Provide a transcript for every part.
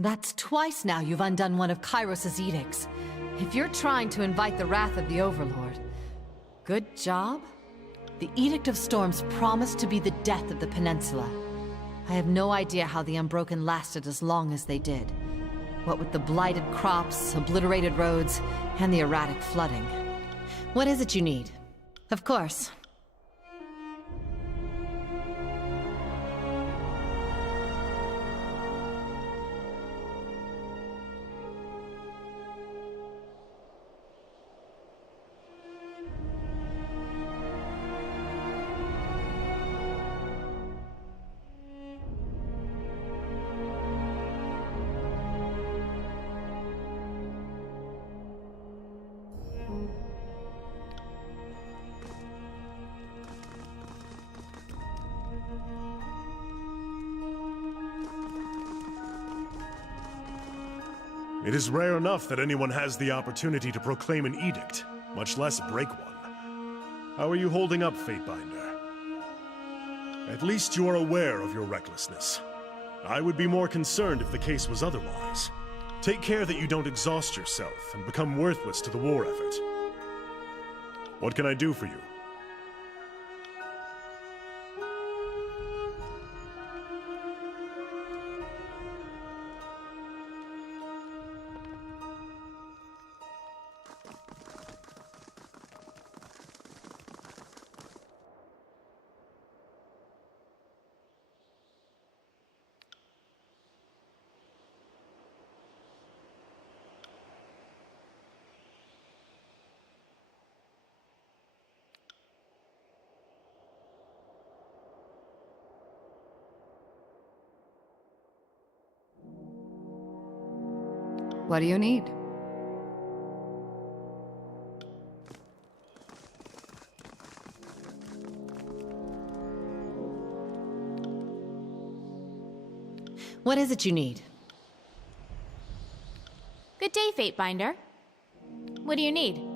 That's twice now you've undone one of Kyros' edicts. If you're trying to invite the wrath of the Overlord, good job. The Edict of Storms promised to be the death of the peninsula. I have no idea how the Unbroken lasted as long as they did. What with the blighted crops, obliterated roads, and the erratic flooding. What is it you need? Of course. It is rare enough that anyone has the opportunity to proclaim an edict, much less break one. How are you holding up, Fatebinder? At least you are aware of your recklessness. I would be more concerned if the case was otherwise. Take care that you don't exhaust yourself and become worthless to the war effort. What can I do for you? What do you need? What is it you need? Good day, Fatebinder. What do you need?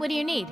What do you need?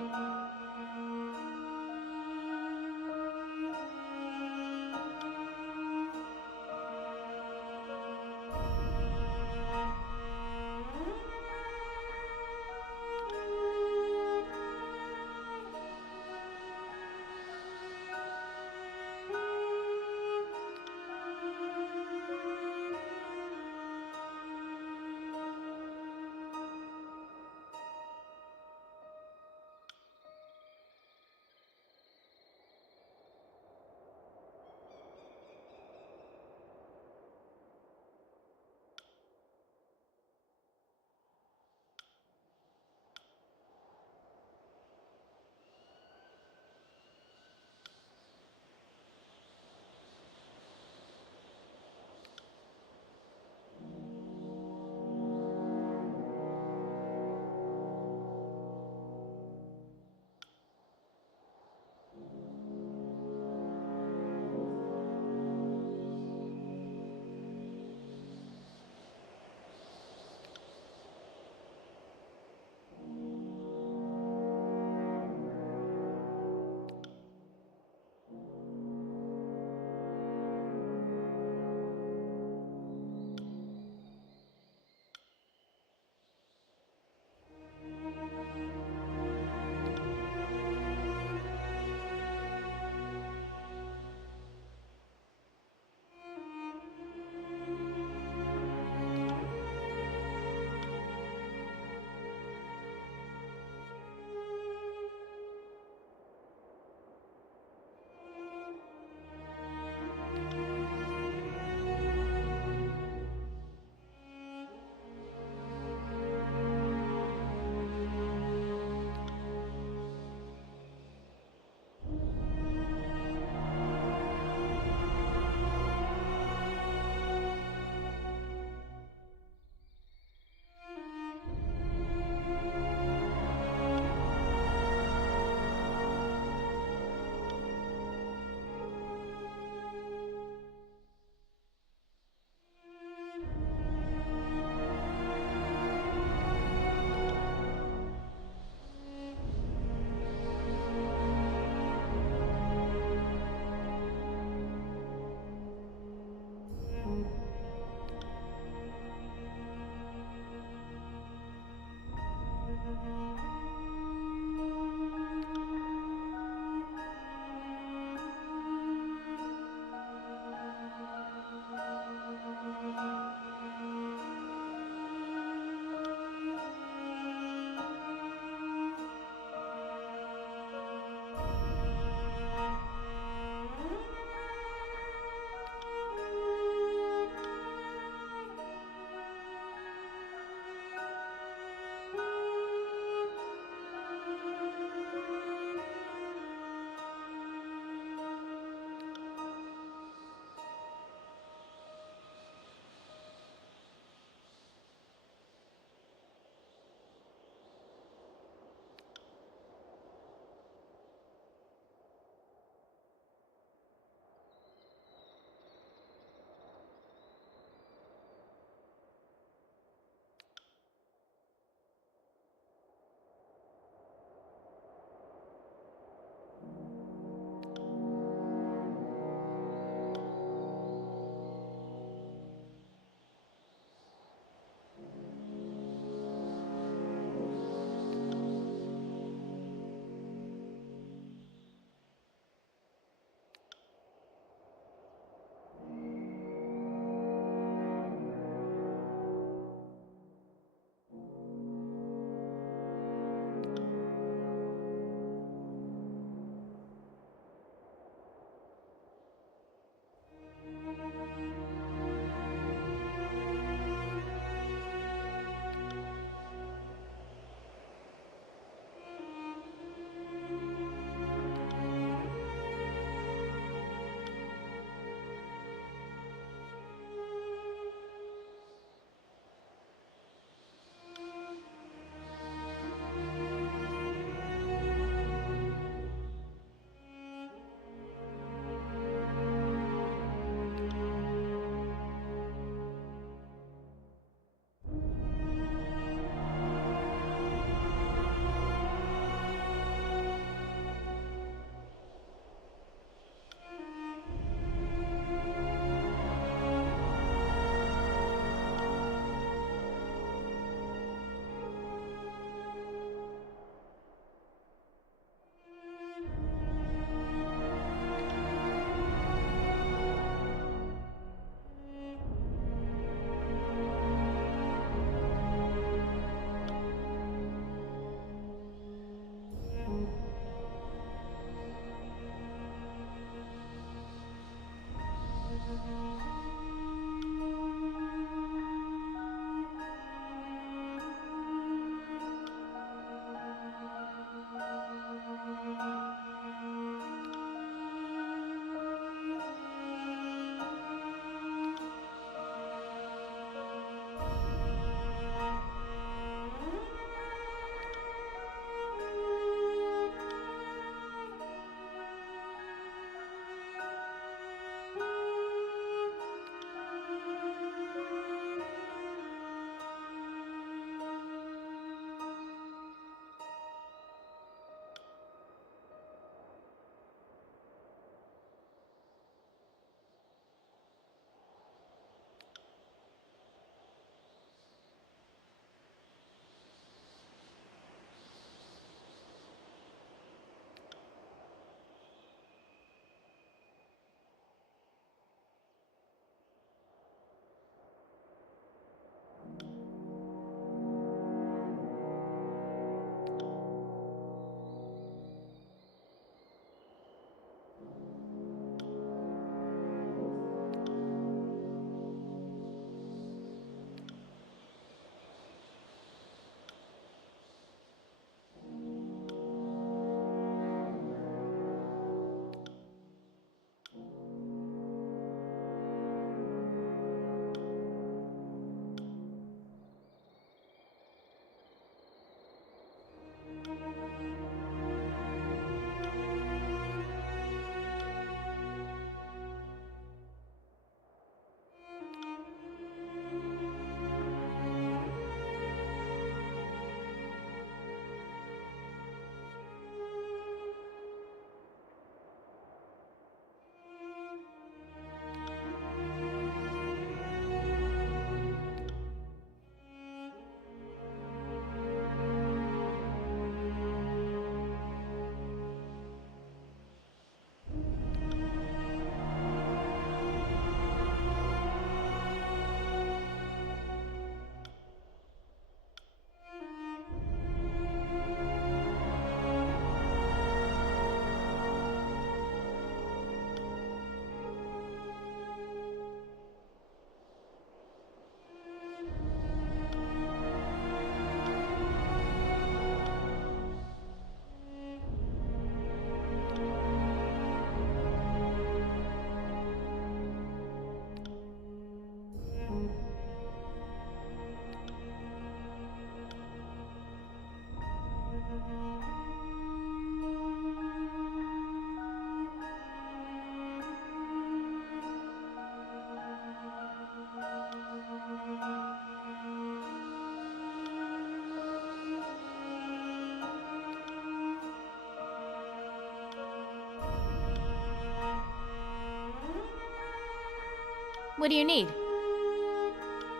What do you need?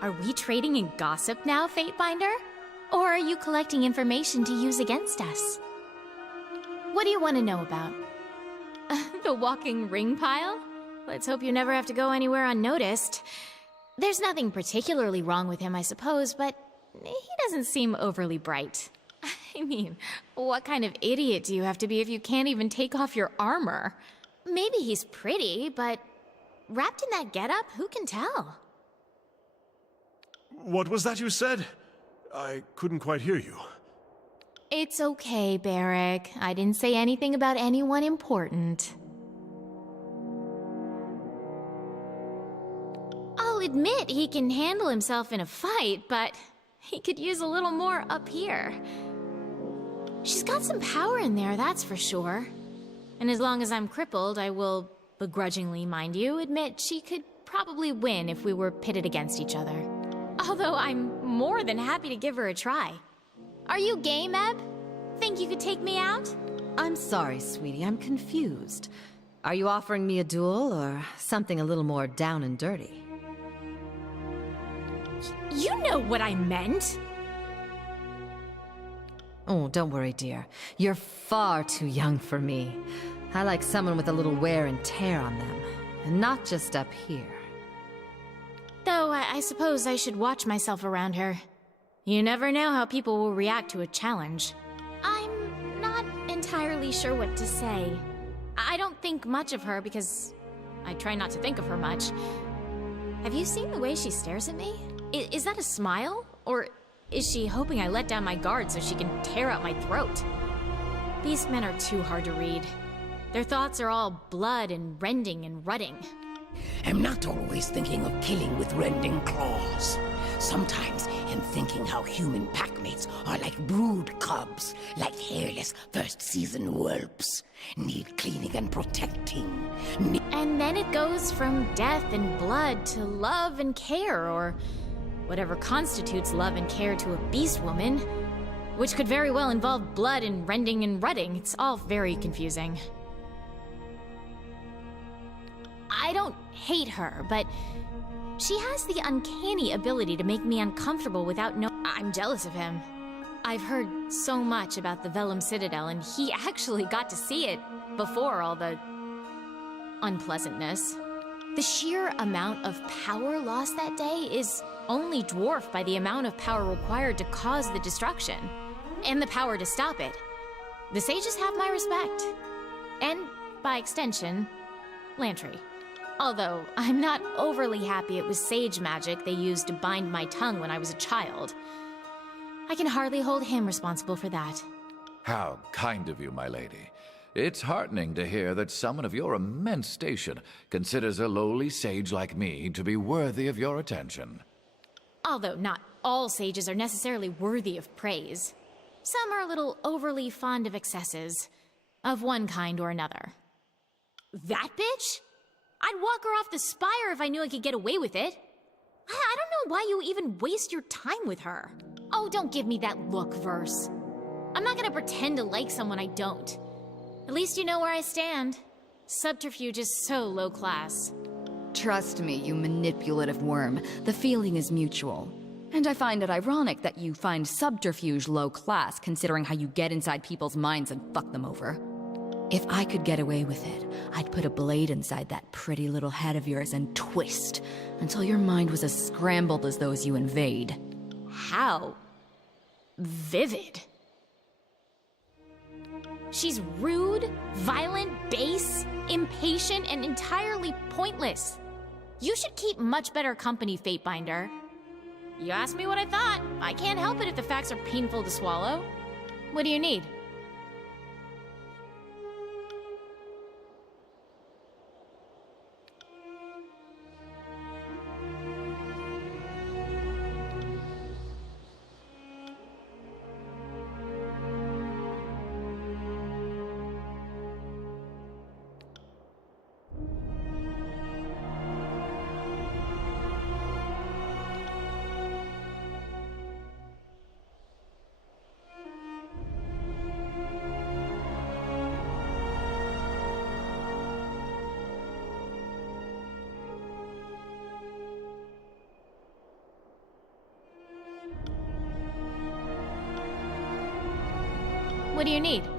Are we trading in gossip now, Fatebinder? Or are you collecting information to use against us? What do you want to know about? The walking ring pile? Let's hope you never have to go anywhere unnoticed. There's nothing particularly wrong with him, I suppose, but he doesn't seem overly bright. I mean, what kind of idiot do you have to be if you can't even take off your armor? Maybe he's pretty, but wrapped in that getup, who can tell? What was that you said? I couldn't quite hear you. It's okay, Barrick. I didn't say anything about anyone important. I'll admit he can handle himself in a fight, but he could use a little more up here. She's got some power in there, that's for sure. And as long as I'm crippled, I will, begrudgingly mind you, admit she could probably win if we were pitted against each other. Although I'm more than happy to give her a try. Are you game, Eb? Think you could take me out? I'm sorry, sweetie, I'm confused. Are you offering me a duel, or something a little more down and dirty? You know what I meant! Oh, don't worry, dear. You're far too young for me. I like someone with a little wear and tear on them, and not just up here. Though I suppose I should watch myself around her. You never know how people will react to a challenge. I'm not entirely sure what to say. I don't think much of her because I try not to think of her much. Have you seen the way she stares at me? Is that a smile? Or is she hoping I let down my guard so she can tear out my throat? These men are too hard to read. Their thoughts are all blood and rending and rutting. I'm not always thinking of killing with rending claws. Sometimes I'm thinking how human packmates are like brood cubs, like hairless first-season whelps. Need cleaning and protecting. And then it goes from death and blood to love and care, or whatever constitutes love and care to a beast woman, which could very well involve blood and rending and rutting. It's all very confusing. I don't hate her, but she has the uncanny ability to make me uncomfortable without I'm jealous of him. I've heard so much about the Vellum Citadel, and he actually got to see it before all the unpleasantness. The sheer amount of power lost that day is only dwarfed by the amount of power required to cause the destruction, and the power to stop it. The sages have my respect. And, by extension, Lantry. Although, I'm not overly happy it was sage magic they used to bind my tongue when I was a child. I can hardly hold him responsible for that. How kind of you, my lady. It's heartening to hear that someone of your immense station considers a lowly sage like me to be worthy of your attention. Although not all sages are necessarily worthy of praise. Some are a little overly fond of excesses, of one kind or another. That bitch? I'd walk her off the spire if I knew I could get away with it. I don't know why you even waste your time with her. Oh, don't give me that look, Verse. I'm not gonna pretend to like someone I don't. At least you know where I stand. Subterfuge is so low class. Trust me, you manipulative worm. The feeling is mutual. And I find it ironic that you find subterfuge low class, considering how you get inside people's minds and fuck them over. If I could get away with it, I'd put a blade inside that pretty little head of yours and twist until your mind was as scrambled as those you invade. How vivid. She's rude, violent, base, impatient, and entirely pointless. You should keep much better company, Fatebinder. You asked me what I thought. I can't help it if the facts are painful to swallow. What do you need? What do you need?